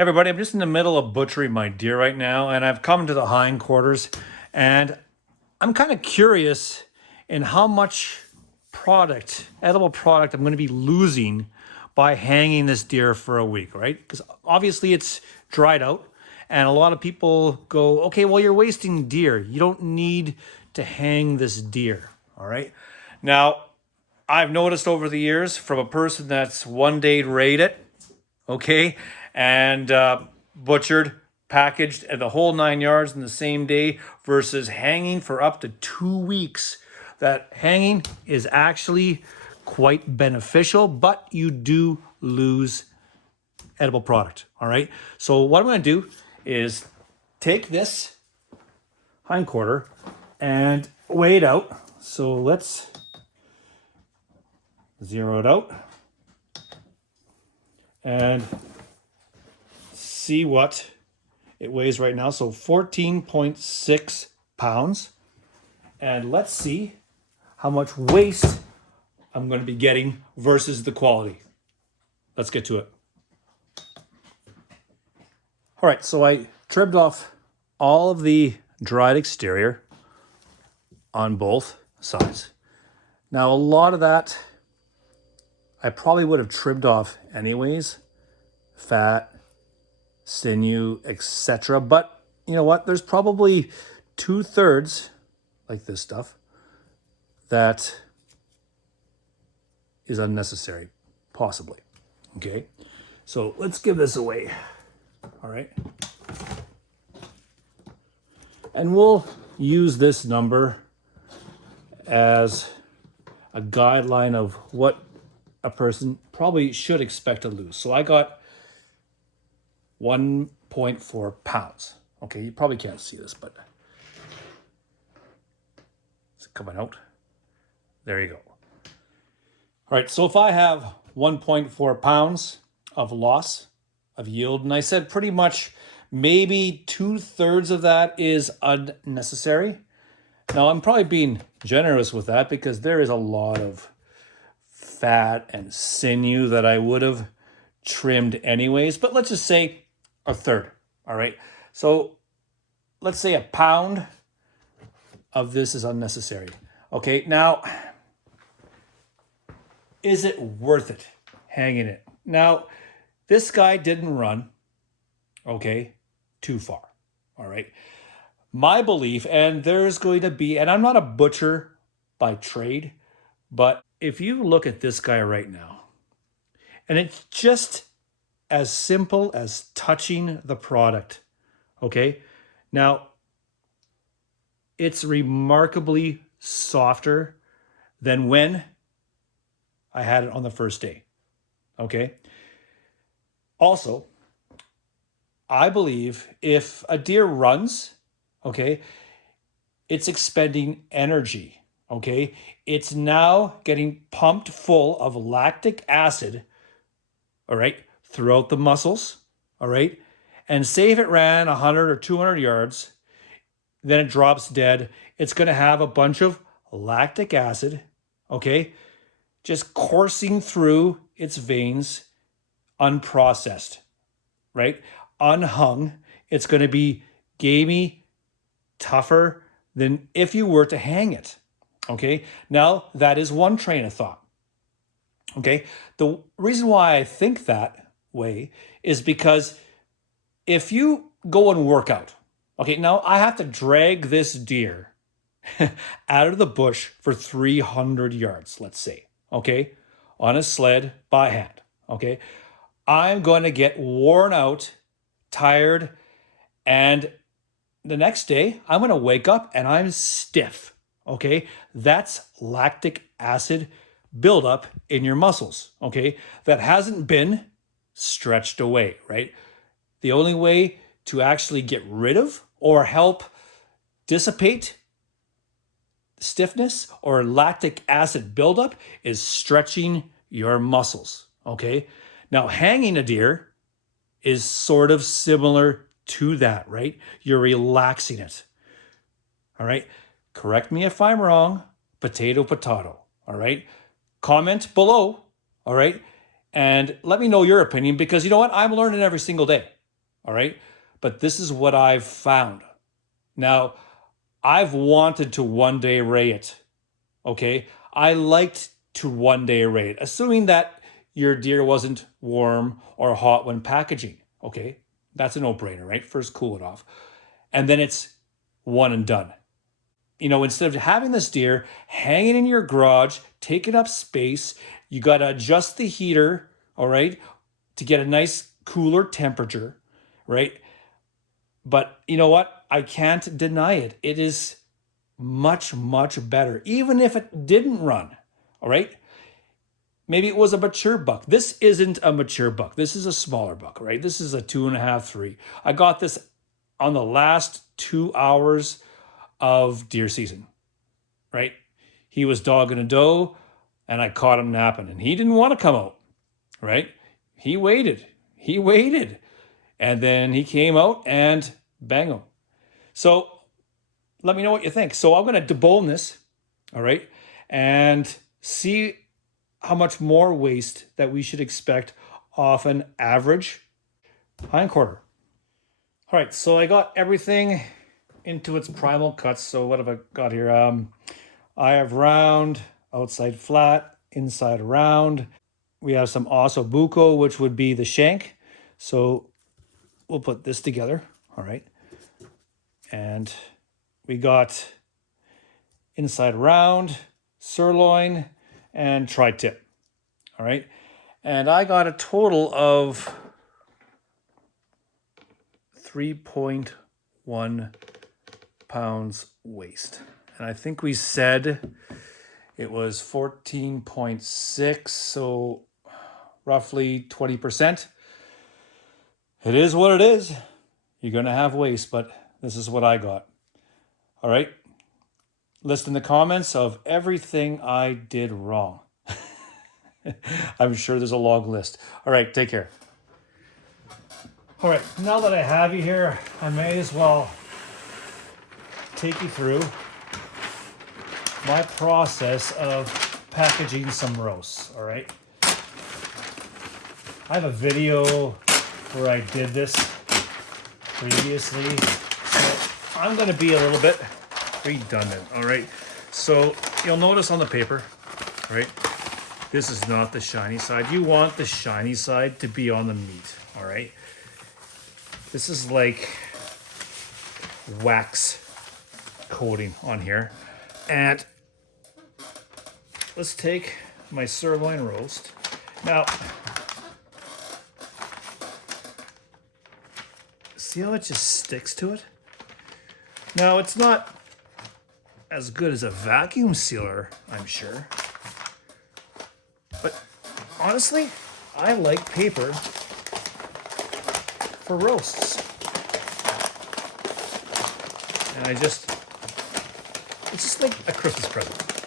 Hey everybody, I'm just in the middle of butchering my deer right now, and I've come to the hindquarters, and I'm kind of curious in how much product, edible product, I'm going to be losing by hanging this deer for a week, right? Because obviously it's dried out, and a lot of people go, okay, well, you're wasting deer. You don't need to hang this deer, all right? Now, I've noticed over the years from a person that's one day raid it, okay, and butchered, packaged, and the whole 9 yards in the same day versus hanging for up to 2 weeks. That hanging is actually quite beneficial, but you do lose edible product. All right. So what I'm going to do is take this hindquarter and weigh it out. So let's zero it out and see what it weighs right now. So 14.6 pounds. And let's see how much waste I'm going to be getting versus the quality. Let's get to it. All right, so I trimmed off all of the dried exterior on both sides. Now, a lot of that I probably would have trimmed off anyways, fat, sinew, etc. But you know what? There's probably 2/3, like this stuff, that is unnecessary, possibly. Okay, so let's give this away. All right. And we'll use this number as a guideline of what a person probably should expect to lose. So I got 1.4 pounds. Okay, you probably can't see this, but it's coming out. There you go. All right, so if I have 1.4 pounds of loss of yield, and I said pretty much maybe 2/3 of that is unnecessary. Now, I'm probably being generous with that because there is a lot of fat and sinew that I would have trimmed anyways, but let's just say a third. All right, so let's say a pound of this is unnecessary. Okay, now, is it worth it hanging it? Now, this guy didn't run, okay, too far. All right. My belief, and there's going to be, and I'm not a butcher by trade, but if you look at this guy right now, and it's just as simple as touching the product, okay? Now, it's remarkably softer than when I had it on the first day, okay? Also, I believe if a deer runs, okay, it's expending energy, okay? It's now getting pumped full of lactic acid, all right, throughout the muscles, all right? And say if it ran 100 or 200 yards, then it drops dead, it's going to have a bunch of lactic acid, okay, just coursing through its veins, unprocessed, right? Unhung. It's going to be gamey, tougher than if you were to hang it. Okay. Now, that is one train of thought. Okay. The reason why I think that way is because if you go and work out, okay, now I have to drag this deer out of the bush for 300 yards, let's say, okay, on a sled by hand. Okay. I'm going to get worn out, tired, and the next day I'm going to wake up and I'm stiff. Okay. That's lactic acid buildup in your muscles. Okay. That hasn't been stretched away, right? The only way to actually get rid of or help dissipate stiffness or lactic acid buildup is stretching your muscles. Okay. Now, hanging a deer is sort of similar to that, right? You're relaxing it. All right. Correct me if I'm wrong. Potato, potato. All right. Comment below. All right. And let me know your opinion because you know what? I'm learning every single day. All right. But this is what I've found. Now, I've wanted to one day array it. Okay. I liked to one day array it, assuming that your deer wasn't warm or hot when packaging. Okay. That's a no brainer, right? First, cool it off. And then it's one and done. Instead of having this deer hanging in your garage, taking up space, you got to adjust the heater, all right, to get a nice cooler temperature, right? But you know what? I can't deny it. It is much, much better, even if it didn't run, all right? Maybe it was a mature buck. This isn't a mature buck. This is a smaller buck, right? This is a 2.5, 3. I got this on the last 2 hours of deer season, right? He was dogging a doe and I caught him napping and he didn't want to come out, right? He waited. And then he came out and bango. So let me know what you think. So I'm going to debone this, all right? And see how much more waste that we should expect off an average hind quarter. All right, so I got everything into its primal cuts. So what have I got here? I have round, outside flat, inside round. We have some osso bucco, which would be the shank. So we'll put this together, all right? And we got inside round, sirloin, and tri-tip, all right? And I got a total of 3.1 pounds waste. And I think we said it was 14.6, so roughly 20%. It is what it is. You're going to have waste, but this is what I got. All right? List in the comments of everything I did wrong. I'm sure there's a long list. All right, take care. All right, now that I have you here, I may as well take you through my process of packaging some roasts, all right? I have a video where I did this previously, so I'm gonna be a little bit redundant, all right? So you'll notice on the paper, right? This is not the shiny side. You want the shiny side to be on the meat, all right? This is like wax coating on here. And let's take my sirloin roast. Now, see how it just sticks to it? Now, it's not as good as a vacuum sealer, I'm sure. But honestly, I like paper for roasts. And it's just like a Christmas present.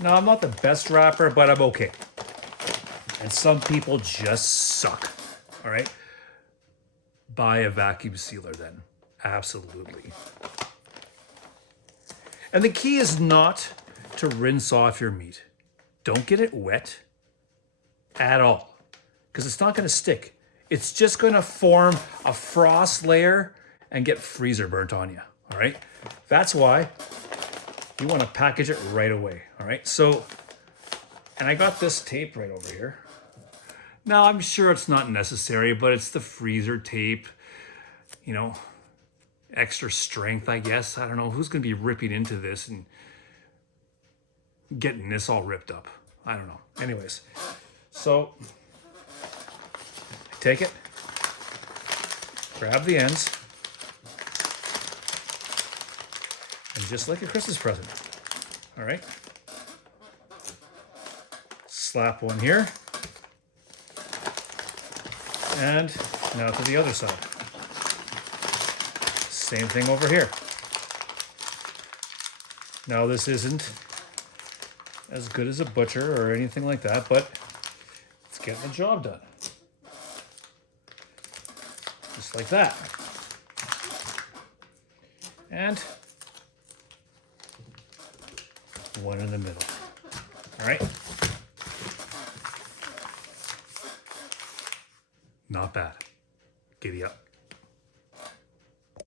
Now, I'm not the best wrapper, but I'm okay. And some people just suck, all right? Buy a vacuum sealer then, absolutely. And the key is not to rinse off your meat. Don't get it wet at all, because it's not gonna stick. It's just gonna form a frost layer and get freezer burnt on you, all right? That's why you wanna package it right away, all right? So, and I got this tape right over here. Now, I'm sure it's not necessary, but it's the freezer tape, you know, extra strength, I guess. I don't know, who's gonna be ripping into this and getting this all ripped up? I don't know. Anyways, so I take it, grab the ends, and just like a Christmas present, all right? Slap one here, and now to the other side. Same thing over here. Now, this isn't as good as a butcher or anything like that, but it's getting the job done. Just like that. And one in the middle. All right? Not bad. Giddy up.